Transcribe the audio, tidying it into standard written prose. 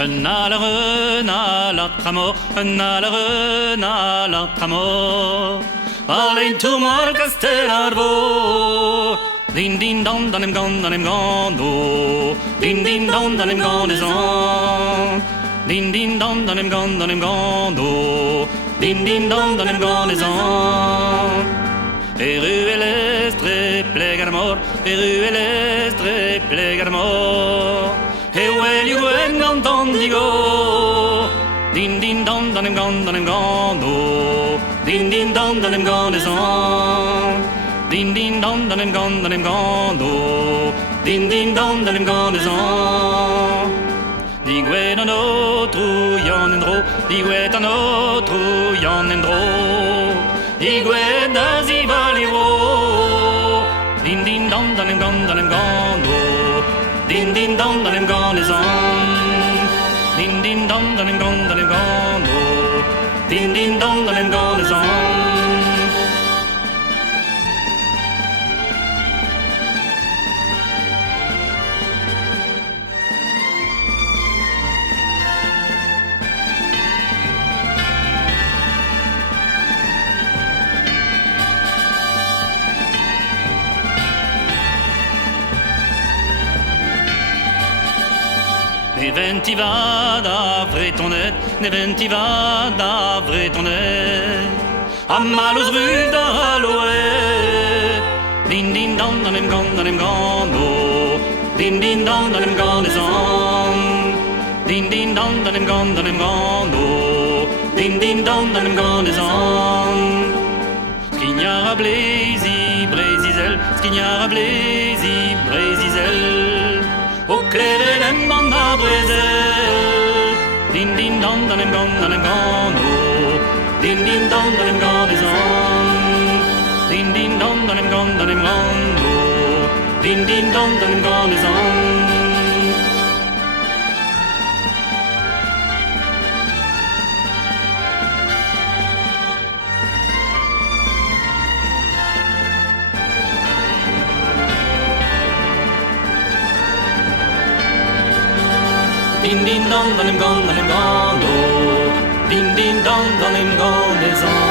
Un à l'autre amour, un à l'autre amour. Alleen toe maar Castellarvo. Din din don dan hem gone do. Din din don dan hem gone is on. Din din don dan hem gone do. Din din don dan hem gone is on. Eruelestre plegarmor, eruelestre plegarmor. Hey well you went on don digo. Din din don dan hem gone do. Din din don dan hem gone is on. Din din don dan hem gone do. Din din don dan hem gone is on. Digwe dan otru jan en dro. Digwe dan otru jan en dro. Digwe da zivaliro. Din din don dan hem gone do. Din din don dan hem gone is on. Din din don dan hem gone do. Din din don dan hem gone is on. Neventiva d'avrei tonet, neventiva d'avrei tonet. A malus ruda aloe. Din din don dan hem gone do. Din din don dan hem gone is on. Din din don dan hem gone do. Din din don dan hem gone is on. Skignara blazy brezizel, skignara blazy brezizel. O clevelen man a brezel. Din din don dan hem gone do. Din din don dan hem gone is on. Din din don dan hem gone do. Din din don dan hem gone is on. Din din don dan hem gone do. Din din don dan hem gone is on.